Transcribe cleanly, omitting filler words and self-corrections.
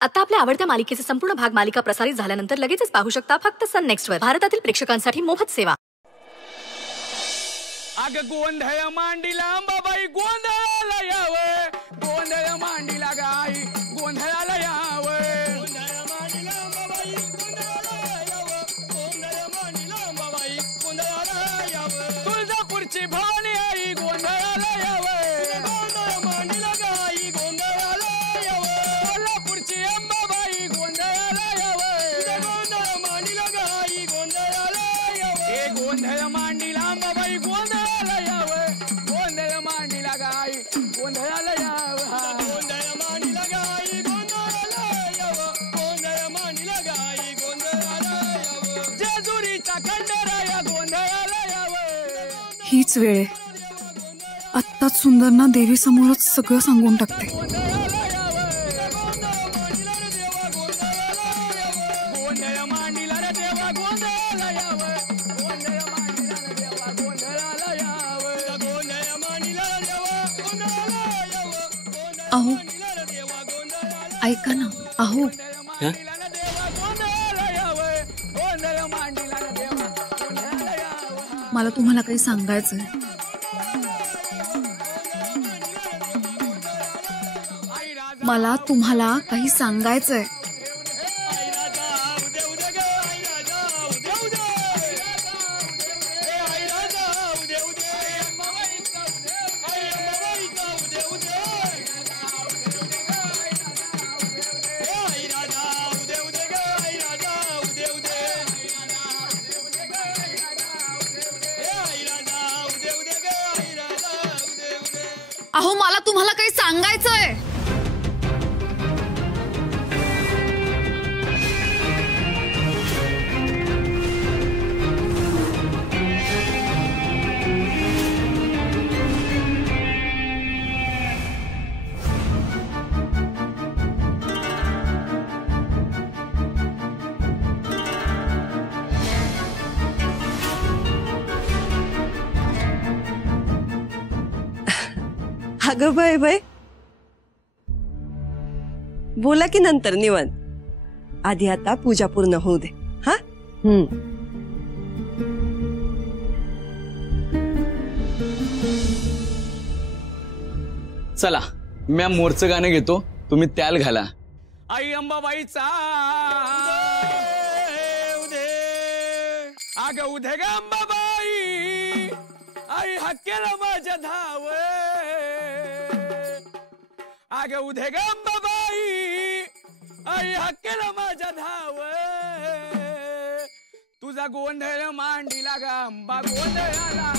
आता आपल्या आवडत्या मालिकेचे संपूर्ण भाग मालिका प्रसारित झाल्यानंतर लगेचच पाहू शकता फक्त सन नेक्स्ट वर. भारतातील प्रेक्षकांसाठी मोफत सेवा. अग गोंधळ मांडीला अंबाबाई गोंधळाला यावं, गोंधळ मांडीला गाई गोंधळाला यावं, गोंधळ मांडीला अंबाबाई गोंधळाला यावं, गोंधळ मांडीला अंबाबाई गोंधळाला यावं, तुळजापूरची भवानी आई गोंधळाला यावं, गोंधळ मांडीला गाई गोंधळाला यावं, कोल्हापूरची अंबाबाई गोंधळाला यावं, गोंधळ मांडीला गाई गोंधळाला यावं, हे गोंधळ मांडीला अंबाबाई गोंधळाला यावं, गोंधळ मांडीला गाई गोंधळाला यावं, गोंधळ मांडीला गाई गोंधळाला यावं, गोंधळ मांडीला गाई गोंधळाला यावं, जेजुरीचा खंडोबा गोंधळाला यावं. हीच वेळ आहे. आत्ताच सुंदरना देवी समोरच सगळं सांगून टाकते. अहो ऐका ना. अहो मला तुम्हाला काही सांगायचंय. मला तुम्हाला काही सांगायचंय. अहो मला तुम्हाला काही सांगायचंय. अगं बाय बाय, बोला की नंतर निवांत. आधी आता पूजा पूर्ण होऊ दे. हा चला मी मोरचं गाणं घेतो, तुम्ही त्याल घाला. आई अंबाबाईचा अग उधे ग अंबाबाई, आई हक्केला माझ्या धाव, अग उधे ग अंबाबाई, आई हक्केला माझ्या धाव, तुझा गोंधळ मांडीला ग अंबा गोंधळाला